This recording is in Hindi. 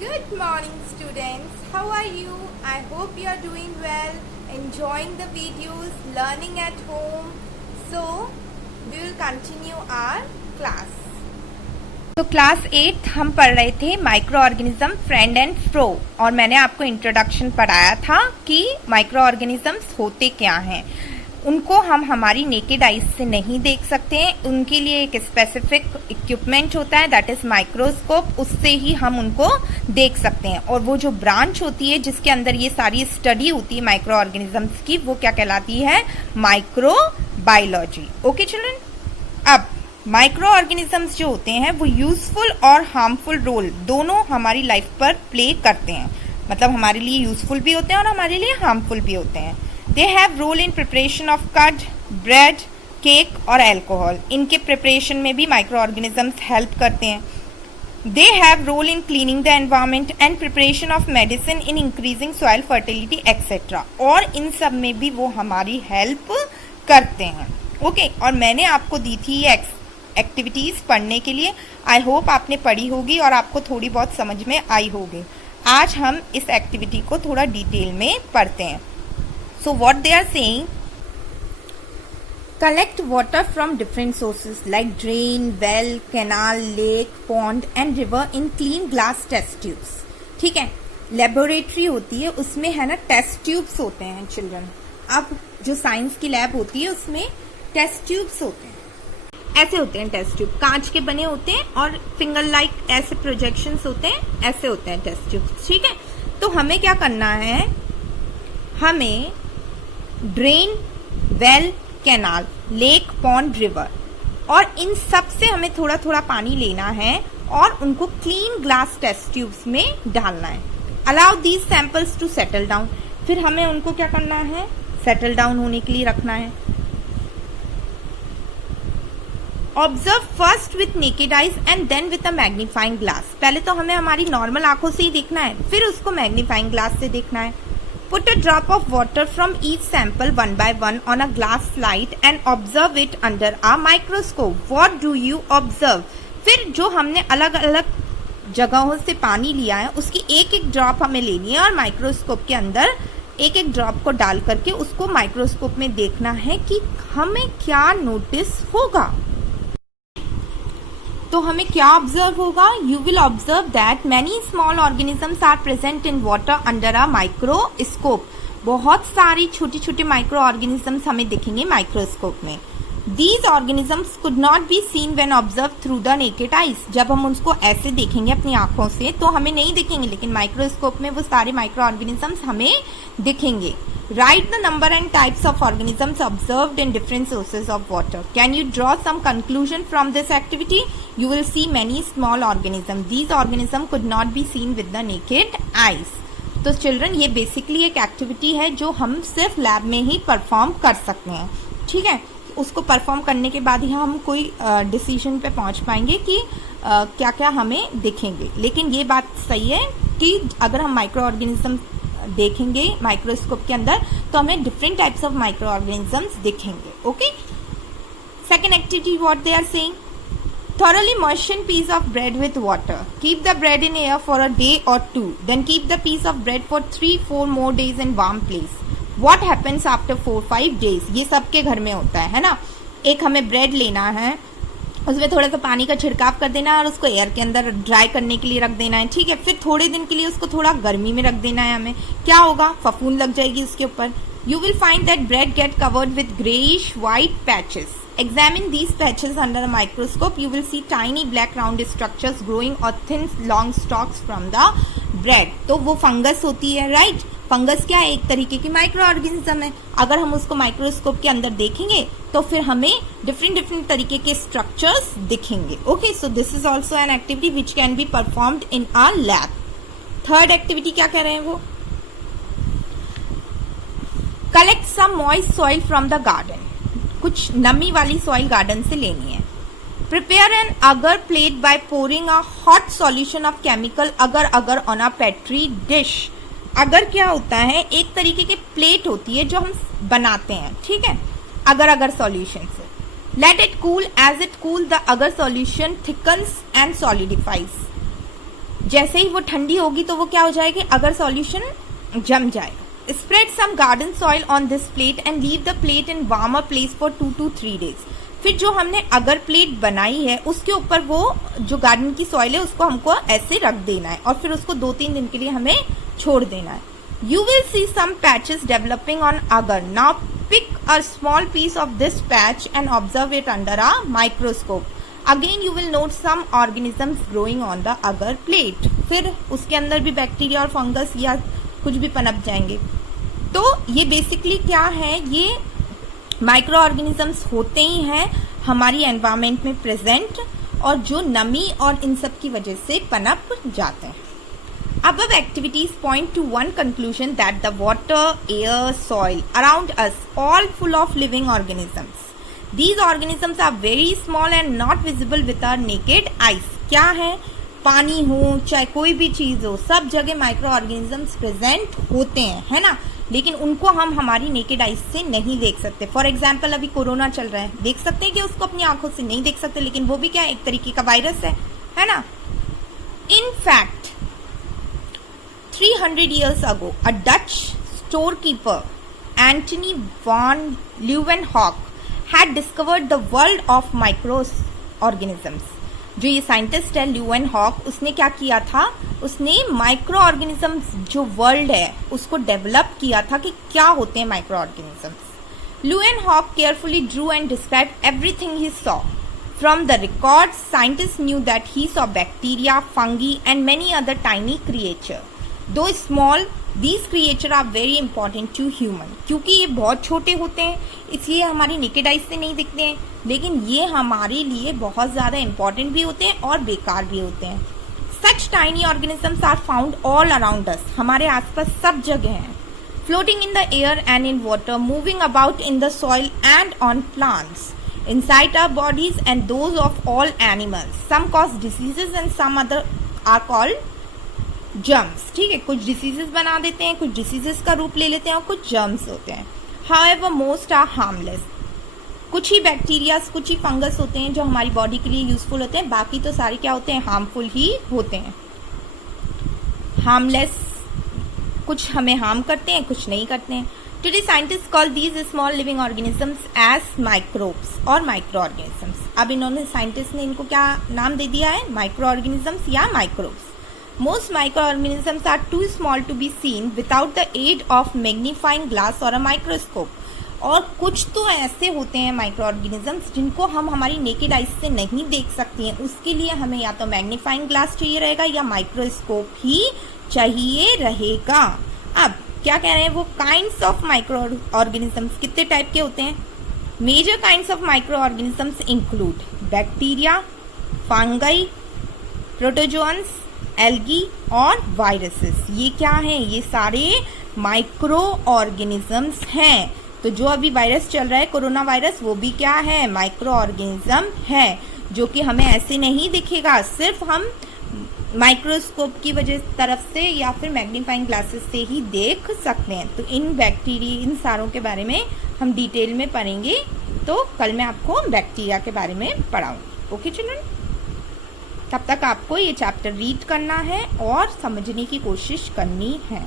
Good morning students, how are you? I hope you are doing well, enjoying the videos, learning at home. So, we will continue our class. तो क्लास 8 हम पढ़ रहे थे micro organism friend and fro और मैंने आपको इंट्रोडक्शन पढ़ाया था कि माइक्रो ऑर्गेनिजम्स होते क्या हैं। उनको हम हमारी नेकेड आइज से नहीं देख सकते हैं, उनके लिए एक स्पेसिफिक इक्विपमेंट होता है दैट इज माइक्रोस्कोप, उससे ही हम उनको देख सकते हैं। और वो जो ब्रांच होती है जिसके अंदर ये सारी स्टडी होती है माइक्रो ऑर्गेनिजम्स की, वो क्या कहलाती है? माइक्रोबायोलॉजी। ओके चिल्ड्रन, अब माइक्रो ऑर्गेनिजम्स जो होते हैं वो यूजफुल और हार्मफुल रोल दोनों हमारी लाइफ पर प्ले करते हैं। मतलब हमारे लिए यूजफुल भी होते हैं और हमारे लिए हार्मफुल भी होते हैं। They have role in preparation of curd, bread, cake और अल्कोहल। इनके प्रिपरेशन में भी माइक्रो ऑर्गेनिजम्स हेल्प करते हैं। They have role in cleaning the environment and preparation of medicine in increasing soil fertility etcetera. और इन सब में भी वो हमारी हेल्प करते हैं। ओके, और मैंने आपको दी थी ये एक्टिविटीज पढ़ने के लिए। आई होप आपने पढ़ी होगी और आपको थोड़ी बहुत समझ में आई होगी। आज हम इस एक्टिविटी को थोड़ा डिटेल में पढ़ते हैं। So what they are saying, collect water from different sources like drain, well, canal, lake, pond and river in clean glass test tubes। ठीक है, लेबोरेटरी होती है, उसमें है ना टेस्ट ट्यूब्स होते हैं चिल्ड्रन। अब जो साइंस की लैब होती है उसमें टेस्ट ट्यूब्स होते हैं, ऐसे होते हैं टेस्ट ट्यूब, कांच के बने होते हैं और फिंगर लाइक ऐसे प्रोजेक्शंस होते हैं, ऐसे होते हैं टेस्ट ट्यूब्स। ठीक है, तो हमें क्या करना है, हमें drain, well, canal, lake, pond, river और इन सब से हमें थोड़ा थोड़ा पानी लेना है और उनको क्लीन ग्लास टेस्ट ट्यूब्स में डालना है। Allow these samples to settle down. फिर हमें उनको क्या करना है, सेटल डाउन होने के लिए रखना है। Observe first with naked eyes and then with a magnifying glass. पहले तो हमें हमारी नॉर्मल आंखों से ही देखना है, फिर उसको मैग्नीफाइंग ग्लास से देखना है। Put a drop of water from each sample one by one on a glass slide and observe it under a microscope। What do you observe? फिर जो हमने अलग अलग जगहों से पानी लिया है उसकी एक एक ड्रॉप हमें लेनी है और माइक्रोस्कोप के अंदर एक एक ड्रॉप को डाल करके उसको माइक्रोस्कोप में देखना है कि हमें क्या नोटिस होगा। तो हमें क्या ऑब्जर्व होगा? You will observe that many small organisms are present in water under a microscope. बहुत सारी छोटी छोटी माइक्रो ऑर्गेनिजम्स हमें दिखेंगे माइक्रोस्कोप में। These organisms could not be seen when observe through the naked eyes. जब हम उसको ऐसे देखेंगे अपनी आंखों से तो हमें नहीं दिखेंगे, लेकिन माइक्रोस्कोप में वो सारे माइक्रो ऑर्गेनिजम्स हमें दिखेंगे। Write the number and types of organisms observed in different sources of water. Can you draw some conclusion from this activity? You will see many small organisms. These organisms could not be seen with the naked eyes. तो चिल्ड्रन ये बेसिकली एक एक्टिविटी है जो हम सिर्फ लैब में ही परफॉर्म कर सकते हैं। ठीक है, उसको परफॉर्म करने के बाद ही हम कोई डिसीजन पे पहुंच पाएंगे कि क्या क्या हमें दिखेंगे। लेकिन ये बात सही है कि अगर हम माइक्रो ऑर्गेनिज्म देखेंगे माइक्रोस्कोप के अंदर तो हमें different types of micro organisms दिखेंगे। Okay, second activity what they are saying, thoroughly moisten piece of bread with water, keep the bread in air for a day or two, then keep the piece of bread for 3-4 more days in warm place। what happens after 4-5 days? ये सबके घर में होता है ना। एक हमें ब्रेड लेना है, उसमें थोड़ा सा पानी का छिड़काव कर देना है और उसको एयर के अंदर ड्राई करने के लिए रख देना है। ठीक है, फिर थोड़े दिन के लिए उसको थोड़ा गर्मी में रख देना है हमें। क्या होगा, फफूंद लग जाएगी उसके ऊपर। You will find that bread get covered with greyish white patches. Examine these patches under a microscope. You will see tiny black round structures growing or thin long stalks from the bread। तो वो फंगस होती है, राइट? फंगस क्या है? एक तरीके की माइक्रो ऑर्गेनिज्म है। अगर हम उसको माइक्रोस्कोप के अंदर देखेंगे तो फिर हमें डिफरेंट तरीके के स्ट्रक्चर्स दिखेंगे। Okay, so this is also an activity which can be performed in our lab. Third activity क्या कह रहे हैं वो, collect some moist soil from the garden. कुछ नमी वाली सॉइल गार्डन से लेनी है। Prepare an agar plate by pouring a hot solution of chemical agar on a petri dish. Agar क्या होता है, एक तरीके की प्लेट होती है जो हम बनाते हैं, ठीक है, अगर सॉल्यूशन से। Let it cool, as it cool the agar solution thickens and solidifies. जैसे ही वो ठंडी होगी तो वो क्या हो जाएगी, अगर सॉल्यूशन जम जाएगा। Spread some garden soil on this plate and leave the plate in warmer place for 2 to 3 days। फिर जो हमने अगर प्लेट बनाई है उसके ऊपर वो जो गार्डन की सॉइल है उसको हमको ऐसे रख देना है और फिर उसको 2-3 दिन के लिए हमें छोड़ देना है। You will see some patches developing on agar. Now pick a small piece of this patch and observe it under a microscope. Again you will note some organisms growing on the agar plate. फिर उसके अंदर भी बैक्टीरिया और फंगस या कुछ भी पनप जाएंगे। तो ये बेसिकली क्या है, ये माइक्रो ऑर्गेनिजम्स होते ही हैं हमारी एनवायरमेंट में प्रेजेंट और जो नमी और इन सब की वजह से पनप जाते हैं। Above activities point to one conclusion, that the water, air, soil around us all full of living organisms. These organisms are very small and not visible with our naked eyes. क्या है, पानी हो चाहे कोई भी चीज हो, सब जगह माइक्रो ऑर्गेनिजम्स प्रेजेंट होते हैं, है ना, लेकिन उनको हम हमारी नेकेड आइज से नहीं देख सकते। फॉर एग्जाम्पल अभी कोरोना चल रहा है, देख सकते हैं कि उसको अपनी आंखों से नहीं देख सकते, लेकिन वो भी क्या है, एक तरीके का वायरस है ना। In fact 300 years ago, a Dutch storekeeper, Antony van Leeuwenhoek, had discovered the world of microorganisms. जो ये साइंटिस्ट है ल्यूवेनहॉक, उसने क्या किया था, उसने माइक्रो ऑर्गेनिजम्स जो वर्ल्ड है उसको डेवलप किया था कि क्या होते हैं micro organisms. Leeuwenhoek carefully Drew and describe everything he saw. From the records, scientists knew that he saw bacteria, fungi, and many other tiny creatures. Though small, these creatures are very important to human. क्योंकि ये बहुत छोटे होते हैं इसलिए हमारी नेकेड आइज से नहीं दिखते हैं, लेकिन ये हमारे लिए बहुत ज़्यादा इम्पॉर्टेंट भी होते हैं और बेकार भी होते हैं। Such tiny organisms are found all around us. हमारे आसपास सब जगह हैं। Floating in the air and in water, moving about in the soil and on plants, inside our bodies and those of all animals. Some cause diseases and some other are called germs. ठीक है, कुछ डिसीजेस बना देते हैं, कुछ डिसीजेस का रूप ले लेते हैं और कुछ जर्म्स होते हैं। However most are harmless. कुछ ही बैक्टीरियाज, कुछ ही फंगस होते हैं जो हमारी बॉडी के लिए यूजफुल होते हैं, बाकी तो सारे क्या होते हैं, हार्मफुल ही होते हैं। हार्मलेस, कुछ हमें हार्म करते हैं, कुछ नहीं करते हैं। Today scientist call these small living organisms as microbes और माइक्रो ऑर्गेनिजम्स। अब इन्होंने साइंटिस्ट ने इनको क्या नाम दे दिया है, माइक्रो ऑर्गेनिजम्स या microbes. Most microorganisms are too small to be seen without the aid of magnifying glass or a microscope. और कुछ तो ऐसे होते हैं माइक्रो ऑर्गेनिजम्स जिनको हम हमारी नेकेड आइज से नहीं देख सकते हैं, उसके लिए हमें या तो मैग्नीफाइंग ग्लास चाहिए रहेगा या माइक्रोस्कोप ही चाहिए रहेगा। अब क्या कह रहे हैं वो, काइंड्स ऑफ माइक्रो ऑर्गेनिजम्स कितने टाइप के होते हैं। Major kinds of micro organisms include bacteria, fungi, protozoans, algae और वायरसेस। ये क्या है, ये सारे माइक्रो ऑर्गेनिजम्स हैं। तो जो अभी वायरस चल रहा है कोरोना वायरस, वो भी क्या है, माइक्रो ऑर्गेनिज्म है, जो कि हमें ऐसे नहीं दिखेगा, सिर्फ हम माइक्रोस्कोप की वजह तरफ से या फिर मैग्नीफाइंग ग्लासेस से ही देख सकते हैं। तो इन बैक्टीरिया, इन सारों के बारे में हम डिटेल में पढ़ेंगे। तो कल मैं आपको बैक्टीरिया के बारे में पढ़ाऊंगी। ओके चिल्ड्रन, तब तक आपको ये चैप्टर रीड करना है और समझने की कोशिश करनी है।